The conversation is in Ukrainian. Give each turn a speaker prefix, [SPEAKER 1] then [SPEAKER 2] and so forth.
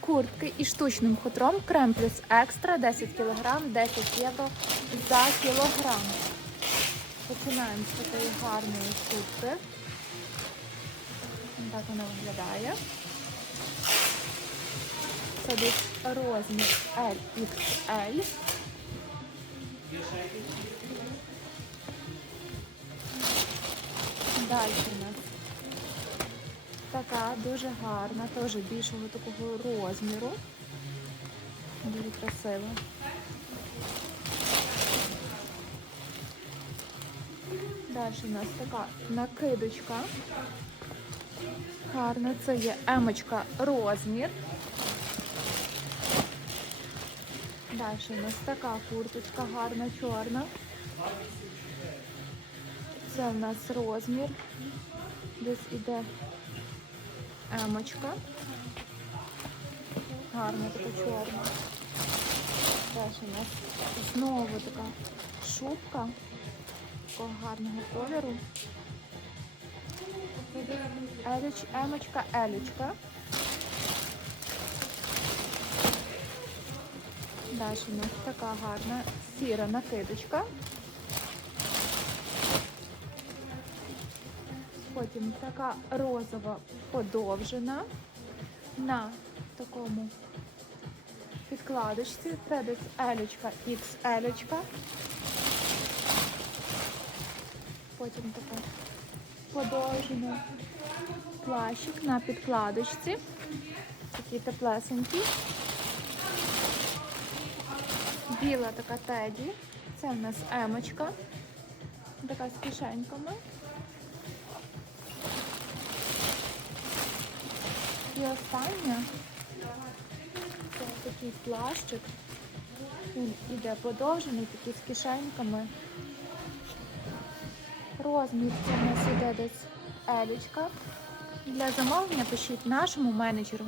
[SPEAKER 1] Куртки із штучним хутром крем плюс екстра 10 кг 10 євро за кілограм. Починаємо з такої гарної куртки. Так вона виглядає. Це десь розмір LXL. Далі у нас така дуже гарна, теж більшого такого розміру. Дуже красива. Далі у нас така накидочка. Гарна, це є емочка розмір. Далі у нас така курточка гарна, чорна. Це у нас розмір. Десь іде емочка. Гарна така чорна. Далі у нас знову така шубка такого гарного кольору. Еліч, емочка, елічка. Далі у нас така гарна сіра накидочка. Потім така розова подовжена на такому підкладочці. Це десь елечка, XL. Потім така подовжена плащик на підкладочці. Такий теплесенький. Біла така теді. Це в нас емочка. Така з кишеньками. І остання це такий плащик. Він іде подовжений, такий з кишеньками. Розмір це у нас іде десь елічка. Для замовлення пишіть нашому менеджеру.